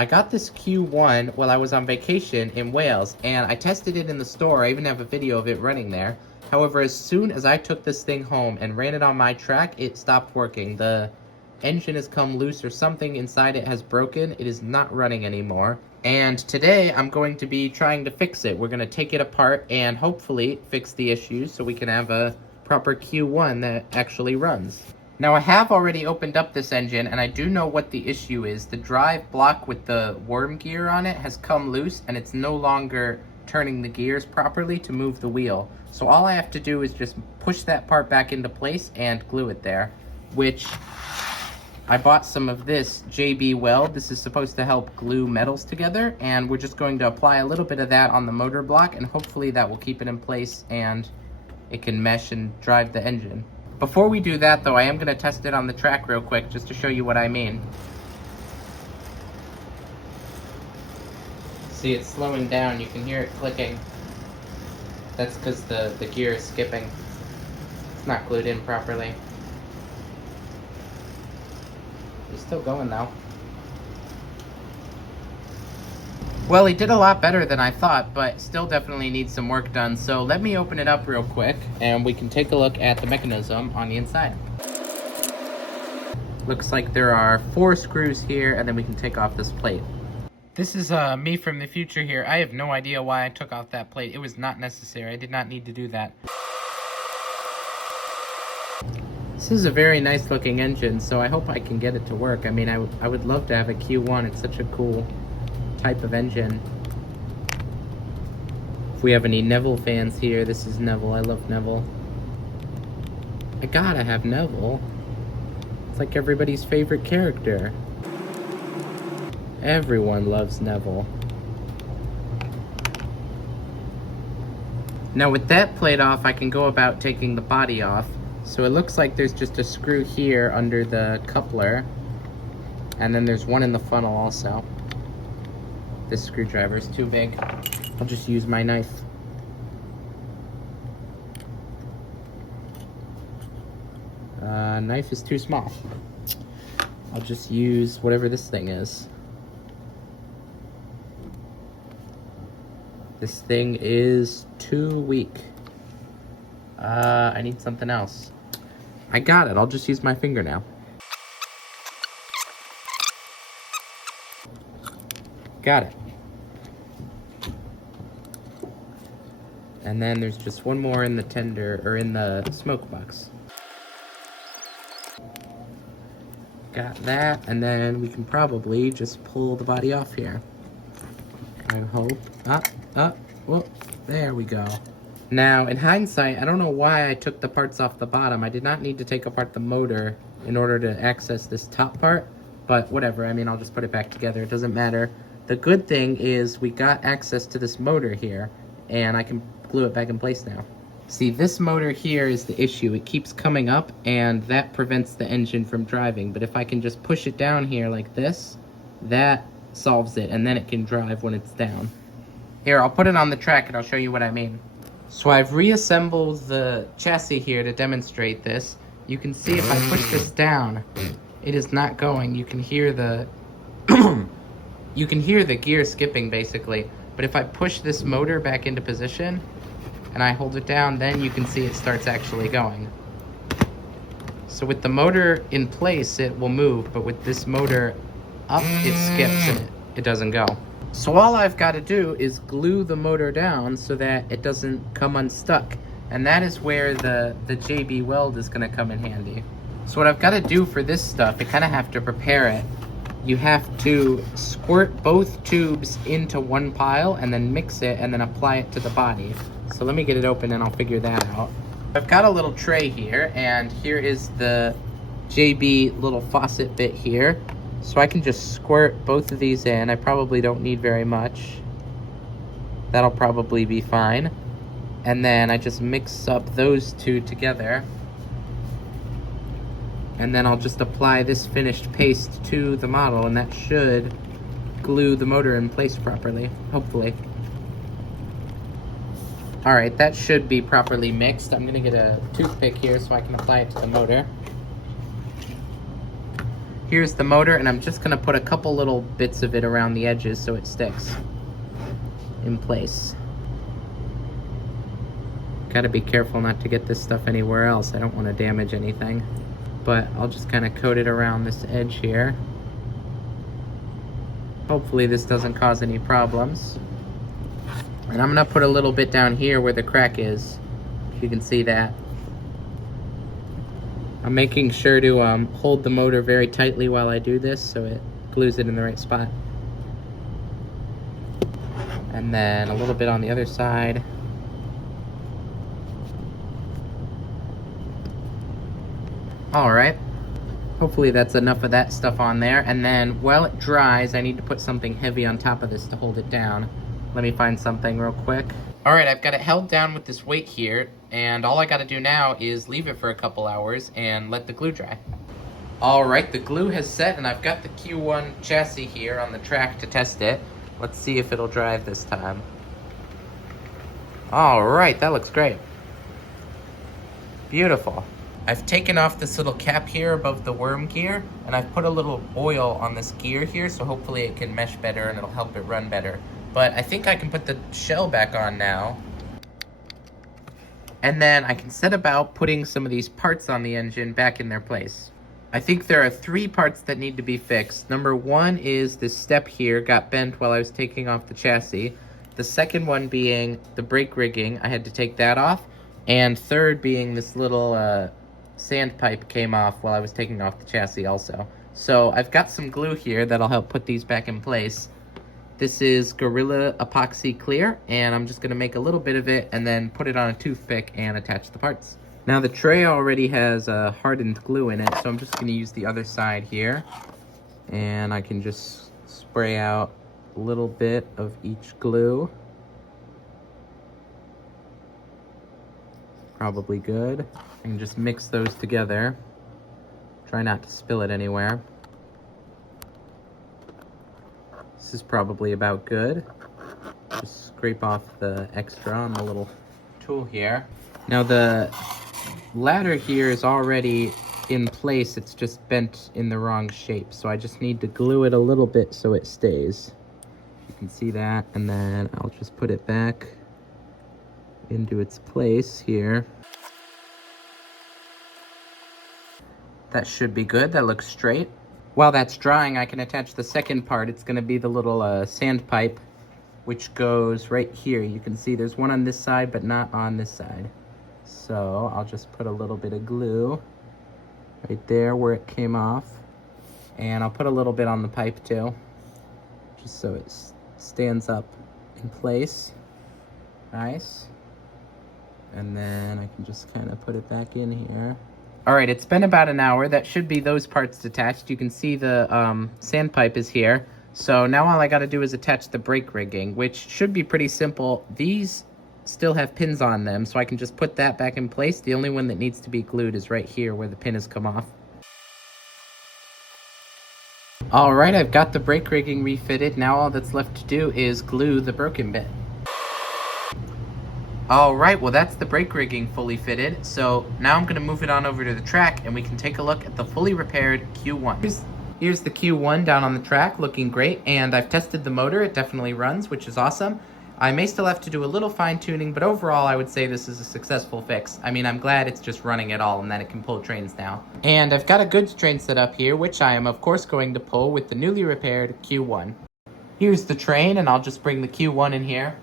I got this Q1 while I was on vacation in Wales, and I tested it in the store. I even have a video of it running there. However, as soon as I took this thing home and ran it on my track, it stopped working. The engine has come loose or something inside it has broken. It is not running anymore. And today I'm going to be trying to fix it. We're going to take it apart and hopefully fix the issues so we can have a proper Q1 that actually runs. Now I have already opened up this engine and I do know what the issue is. The drive block with the worm gear on it has come loose and it's no longer turning the gears properly to move the wheel. So all I have to do is just push that part back into place and glue it there, which I bought some of this JB Weld. This is supposed to help glue metals together, and we're just going to apply a little bit of that on the motor block and hopefully that will keep it in place and it can mesh and drive the engine. Before we do that though, I am going to test it on the track real quick just to show you what I mean. See, it's slowing down, you can hear it clicking. That's because the gear is skipping. It's not glued in properly. It's still going though. Well, he did a lot better than I thought, but still definitely needs some work done. So let me open it up real quick and we can take a look at the mechanism on the inside. Looks like there are 4 screws here, and then we can take off this plate. This is me from the future here. I have no idea why I took off that plate. It was not necessary. I did not need to do that. This is a very nice looking engine, so I hope I can get it to work. I mean, I would love to have a Q1. It's such a cool type of engine. If we have any Neville fans here, this is Neville. I love Neville. I gotta have Neville. It's like everybody's favorite character. Everyone loves Neville. Now with that plate off, I can go about taking the body off. So it looks like there's just a screw here under the coupler, and then there's one in the funnel also. This screwdriver is too big. I'll just use my knife. Knife is too small. I'll just use whatever this thing is. This thing is too weak. I need something else. I got it. I'll just use my finger now. Got it. And then there's just one more in the tender, or in the smoke box. Got that, and then we can probably just pull the body off here. I hope. Whoop, there we go. Now, in hindsight, I don't know why I took the parts off the bottom. I did not need to take apart the motor in order to access this top part, but whatever. I mean, I'll just put it back together. It doesn't matter. The good thing is we got access to this motor here, and I can glue it back in place now. See, this motor here is the issue. It keeps coming up, and that prevents the engine from driving. But if I can just push it down here like this, that solves it, and then it can drive when it's down. Here, I'll put it on the track, and I'll show you what I mean. So I've reassembled the chassis here to demonstrate this. You can see if I push this down, it is not going. You can hear the you can hear the gear skipping basically. But if I push this motor back into position and I hold it down, then you can see it starts actually going. So with the motor in place, it will move, but with this motor up, it skips and it doesn't go. So all I've got to do is glue the motor down so that it doesn't come unstuck. And that is where the JB Weld is going to come in handy. So what I've got to do for this stuff, you kind of have to prepare it. You have to squirt both tubes into one pile and then mix it and then apply it to the body. So let me get it open and I'll figure that out. I've got a little tray here, and here is the JB little faucet bit here. So I can just squirt both of these in. I probably don't need very much. That'll probably be fine. And then I just mix up those two together. And then I'll just apply this finished paste to the model, and that should glue the motor in place properly, hopefully. Alright, that should be properly mixed. I'm gonna get a toothpick here so I can apply it to the motor. Here's the motor, and I'm just gonna put a couple little bits of it around the edges so it sticks in place. Gotta be careful not to get this stuff anywhere else. I don't want to damage anything. But I'll just kind of coat it around this edge here. Hopefully this doesn't cause any problems. And I'm gonna put a little bit down here where the crack is, if you can see that. I'm making sure to hold the motor very tightly while I do this so it glues it in the right spot. And then a little bit on the other side. All right, hopefully that's enough of that stuff on there. And then while it dries, I need to put something heavy on top of this to hold it down. Let me find something real quick. All right, I've got it held down with this weight here, and all I gotta do now is leave it for a couple hours and let the glue dry. All right, the glue has set, and I've got the Q1 chassis here on the track to test it. Let's see if it'll drive this time. All right, that looks great. Beautiful. I've taken off this little cap here above the worm gear, and I've put a little oil on this gear here, so hopefully it can mesh better and it'll help it run better. But I think I can put the shell back on now. And then I can set about putting some of these parts on the engine back in their place. I think there are 3 parts that need to be fixed. Number 1 is this step here got bent while I was taking off the chassis. The second one being the brake rigging, I had to take that off. And third being this little sandpipe came off while I was taking off the chassis also. So I've got some glue here that'll help put these back in place. This is Gorilla Epoxy Clear, and I'm just gonna make a little bit of it and then put it on a toothpick and attach the parts. Now the tray already has hardened glue in it, so I'm just gonna use the other side here. And I can just spray out a little bit of each glue. Probably good. I can just mix those together. Try not to spill it anywhere. This is probably about good. Just scrape off the extra on the little tool here. Now the ladder here is already in place. It's just bent in the wrong shape. So I just need to glue it a little bit so it stays. You can see that. And then I'll just put it back into its place here. That should be good. That looks straight. While that's drying, I can attach the second part. It's going to be the little sandpipe, which goes right here. You can see there's one on this side, but not on this side. So I'll just put a little bit of glue right there where it came off. And I'll put a little bit on the pipe too, just so it stands up in place. Nice. And then I can just kind of put it back in here. All right, it's been about an hour. That should be those parts detached. You can see the sandpipe is here. So now all I gotta do is attach the brake rigging, which should be pretty simple. These still have pins on them, so I can just put that back in place. The only one that needs to be glued is right here where the pin has come off. All right, I've got the brake rigging refitted. Now all that's left to do is glue the broken bit. All right, well that's the brake rigging fully fitted. So now I'm gonna move it on over to the track and we can take a look at the fully repaired Q1. Here's the Q1 down on the track, looking great, and I've tested the motor. It definitely runs, which is awesome. I may still have to do a little fine tuning, but overall I would say this is a successful fix. I mean, I'm glad it's just running at all and that it can pull trains now. And I've got a goods train set up here, which I am of course going to pull with the newly repaired Q1. Here's the train, and I'll just bring the Q1 in here.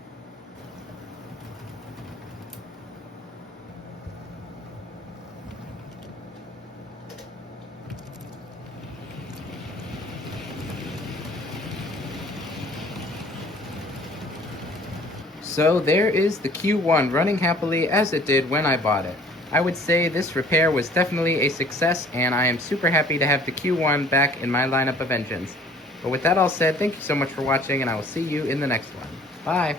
So there is the Q1 running happily as it did when I bought it. I would say this repair was definitely a success, and I am super happy to have the Q1 back in my lineup of engines. But with that all said, thank you so much for watching, and I will see you in the next one. Bye!